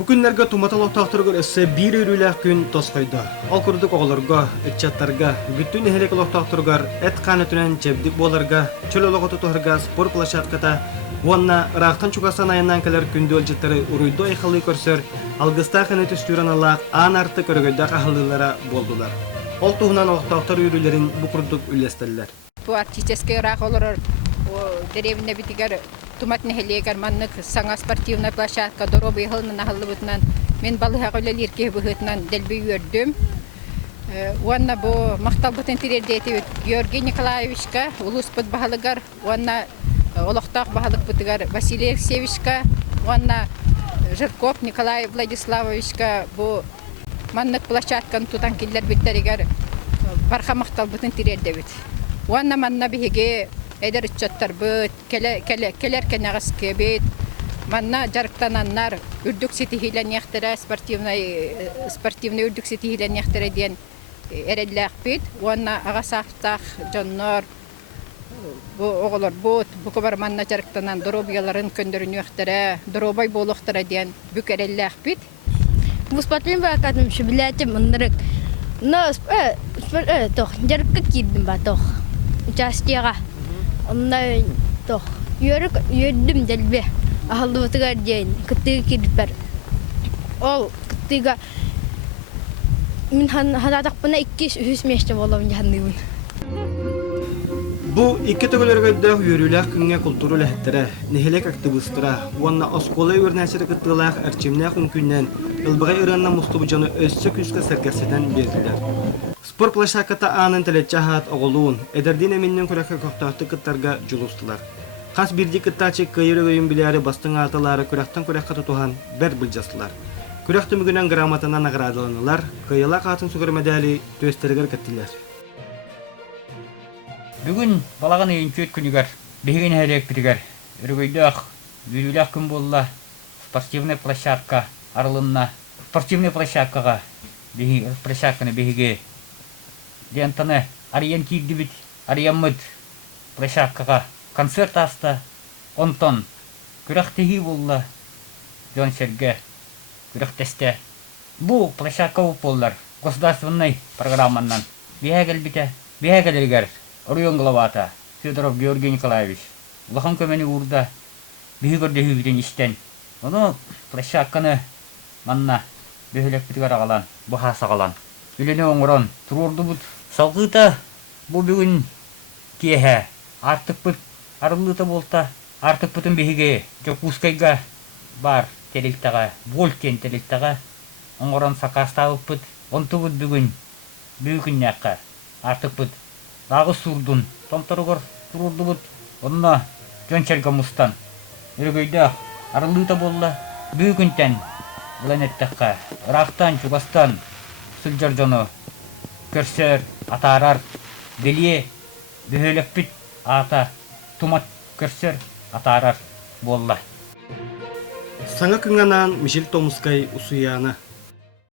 Бүгүнлерге туматалок тактыргыр эссе бир үрүлэх күн тоскойдо. Ол курдук оголорго, этчаттарга, бүттүн эхелек локтактыргар эт канытынан чебдик боларга, чөлөлөгө тутурга спорт площадката Уонна рахтан чугасан айынан келер күндө өлжеттері уруйдо айхалы көрсөр, алгыста қаны түстүрен аллақ аан арты көрігөйді қағылылара болдулар. Ол туғынан оқтақтар үйрілерін бұқырдық үлестелілер. Бұл артистеске рақ олар деревіне бітігер тумат нехелегер маннык саңа спортивная площадка дорогы ехылынан ағылы бұтынан мен балыға қөлел ерке бұғытынан дәлбі өрдім. Уанна бұл мақтал бұтын тірердеті Георгий Николаевичка, улус бұт бағалығар, уанна Олохтақ бағалық бұтығар Василий Алексеевичка, уанна Жирков Николай Владиславовичка, бұл маннык площадканы тутан келдер біттерігер барха мақтал бұтын тірерде біт. Уанна манна бігеге әдер үтчаттар бұт, келер кенағыз кебет, манна жарықтананнар үрдік сетихилен яқтыра, спортивный үрдік сетихилен яқтыра ден әрәділәқ бет. Уанна ағасақтақ жоннор, оғылар бұт, бұқы бар манна жарықтанан дробияларын көндірін өқтірі, дробай болуқтыра ден бүк әрәділәқ бет. Бұл спортивный бақатым шүбіләтім ұндырық. Жарыққа кирдім ба тоқ, участияға. Ондай тоқ, үйірдім дәлбе, ағылды бұтығар дейін, күттігі кирдіпер. Ол күттігі, мен ханатақ бұна 200 мешті болуын жағындығын. Бу икки төгөлөргөйдө үйрүлэх күнгө культуру лэхтэрэ, нехелек активистыра, уанна осколы өрнәсері кыттылах әрчемнэх үнкүннен, ылбыға ыранна мустубу жаны өссө күскө сәркәсетен берділер. Спорт площадката анын тэлетча хаат оголуун, эдердин эминнен күрәкке көктақты кыттарга жулустылар. Қас бирди кыттачы кыйыры өйін биләри бастың атылары күрәктен күрәкке тутуған бәр білжастылар. Күрәкті мүгінен грамотанан наградаланылар, кыйыла қатын сүгір медали төстергер кеттилер. Бүгін балаған үйінчөт күнігер, бейген әлек бітігер, үргөйдіғ, үйілік күн болла, спортивный площадка арылынна, спортивный площадкаға, площадканы бейге, дентаны ариян кейді біт, ариян мұд площадкаға концерт аста, онтон, күрәқтегі болла, жон серге, күрәқтесте. Бұл площадка ұп боллар, государственный программаннан, бейгел біте, бейгелергер, Оруйон главата, Федоров Георгий Николаевич. Улахан көмені урда, бейгерде хүйтен іштен. Оны площадканы манна бейгелек бітігер ағалан, бұхас ағалан. Үлене оңыран, тұрорды бұд. Салғыта бұл бүгін кеге, артық бұд, арылыта болта, артық бұдын бейге, жоқ ұскайға бар телектаға, болтен телектаға, оңыран сақастағып бұд, онты бұд бүгін нәққа, артық бұд. Ағы сурдун, томторугор турурду бут, онна жончерга мустан. Үргөйді арылыта болла, бүгінтен бұланеттаққа, Ирақтан, Чугастан, сүлжар жону, көрсер, атарар, белие, бүйелеппіт, ата, тумат, көрсер, атарар болла. Саңа күнганан Мишель Томускай усуяна.